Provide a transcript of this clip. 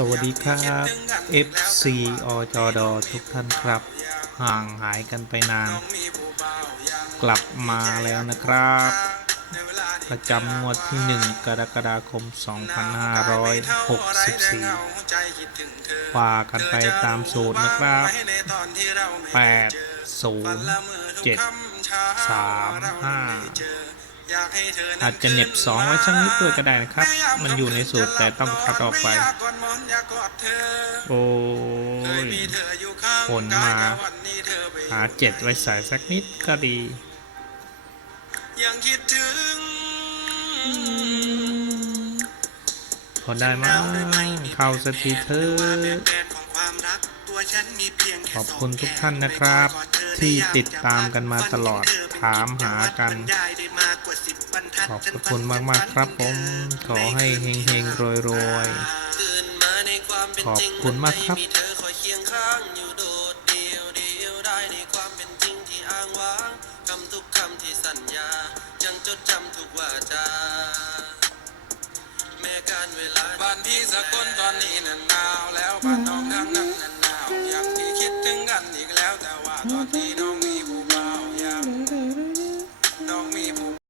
สวัสดีครับ FC อจดทุกท่านครับ ห่างหายกันไปนาน กลับมาแล้วนะครับ ประจำงวดที่ 1 กรกฎาคม 2564ว่ากันไปตามสูตรนะครับ 8 0 7 3 5 อาจจะเหน็บสองไว้สักนิดด้วยก็ได้นะครับ มันอยู่ในสูตรแต่ต้องคัดออกไป โอ้ยผลมา หาเจ็ดไว้ใส่สักนิดก็ดียังคิดถึงพอได้มั้งเข้าสักทีเถอะขอบคุณทุกท่านนะครับ ที่ติดตามกันมาตลอด ถามหากัน ขอบพระคุณมากๆครับผม ขอให้เฮงเฮงรวยรวยๆ ขอบคุณมากครับมีเธอคอยเคียงข้างอยู่โดดเดียวเดียวได้ในความเป็นจริงที่อ้างว้างคำทุกคำที่สัญญายังจดจำทุกวาจาแม้การเวลาบ้านพี่สกลตอนนี้นั้นหนาวแล้วบ้านน้องทางนั้นนั้นหนาวยังพี่คิดถึงกันอีกแล้วแต่ว่าตอนนี้น้